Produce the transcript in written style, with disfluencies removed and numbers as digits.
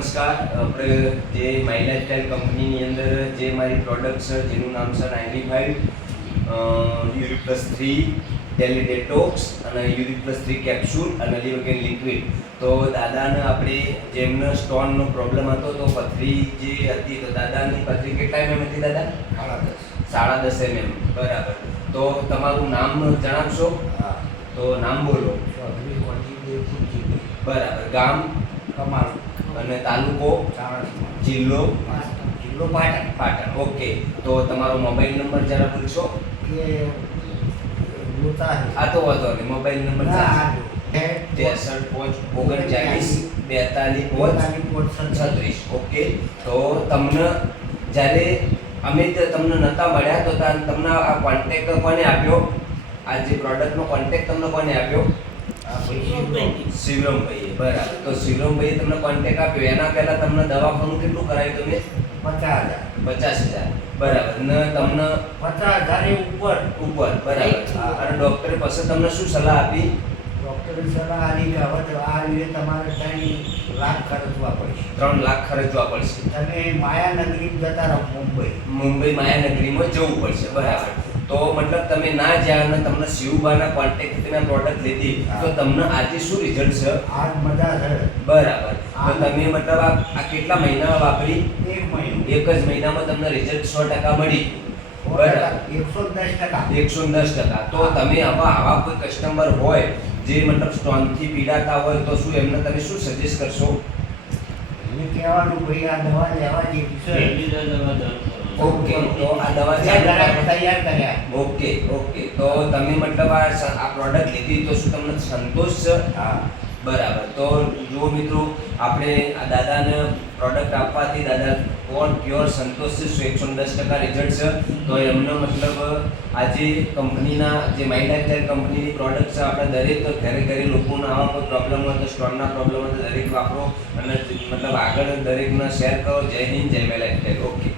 નમસ્કાર. આપણે જે માય લાઇફસ્ટાઈલ કંપનીની અંદર જે મારી પ્રોડક્ટ છે જેનું નામ છે 95 યુરિક+3 ડેલી ડેટોક્સ અને યુરિક+3 કેપ્સ્યુલ અને લિવરકેન લિક્વિડ. તો દાદાને આપણે જેમને સ્ટોનનો પ્રોબ્લેમ હતો તો પથરી જે હતી તો દાદાની પથરી કેટલા mm હતી દાદા? 10.5 mm. બરાબર. તો તમારું નામ જણાવશો? હા. તો નામ બોલો. બરાબર. ગામ કમાલ અને તાલુકો જિલ્લો પાટણ. ઓકે. તો તમારો મોબાઈલ નંબર જરા બોલશો? આ તો વાંધો નહીં. Mobile number 6359424236. ઓકે. તો તમને જ્યારે અમે તમને નતા મળ્યા તો તમને આ કોન્ટેક્ટ કોને આપ્યો? આ જે પ્રોડક્ટનો કોન્ટેક્ટ તમને કોને આપ્યો? શિવરામભાઈએ. બરાબર. તો શિવરામભાઈએ તમને કોન્ટેક્ટ આપ્યો એના પહેલા તમને દવાખાનું કેટલું કરાવ્યું તમે? 50,000. બરાબર. ને તમને 50,000 ઉપર. બરાબર. અને ડોક્ટરે પછી તમને શું સલાહ આપી? ડોક્ટરે સલાહ આપી કે હવે આ રીતે તમારે 3 લાખ ખર્ચવા પડશે. 3 લાખ ખર્ચવા પડશે. તમે માયાનગરી જતા રહો મુંબઈ માયાનગરીમાં જવું પડશે. બરાબર. તો મતલબ તમે ના જ્યાં અને તમને શિવબાના કોન્ટેક્ટ તમે પ્રોડક્ટ લીધી તો તમને આજે શું રિઝલ્ટ છે? આજ મજા છે. બરાબર. તો તમે મતલબ આ કેટલા મહિના વાપરી? 1 મહિનો. એક જ મહિનામાં તમને રિઝલ્ટ 100% મળી. બરાબર. 110%. તો તમે આવા કોઈ કસ્ટમર હોય જે મતલબ સ્ટોનથી પીડાતા હોય તો શું એમને તમે શું સજેસ્ટ કરશો? એને કહેવાનું ભાઈ આ દવા લેવા જેવી છે. ઓકે. તો આ દવા તૈયાર કર્યા. ઓકે. તો તમે મતલબ આ પ્રોડક્ટ લીધી તો શું તમને સંતોષ છે? હા. બરાબર. તો જો મિત્રો આપણે આ દાદાને પ્રોડક્ટ આપવાથી દાદા પ્યોર સંતોષ છે. 110% રિઝલ્ટ છે. તો એમનો મતલબ આજે કંપનીના જે માય લાઇફસ્ટાઈલ કંપનીની પ્રોડક્ટ છે આપણે દરેક ઘરે લોકોને આવા કોઈ પ્રોબ્લેમ હોય તો સ્ટોનના પ્રોબ્લેમ હોય તો દરેક વાપરો અને મતલબ આગળ દરેકને શેર કરો. જય હિન્દ, જય માય લાઇફસ્ટાઈલ. ઓકે.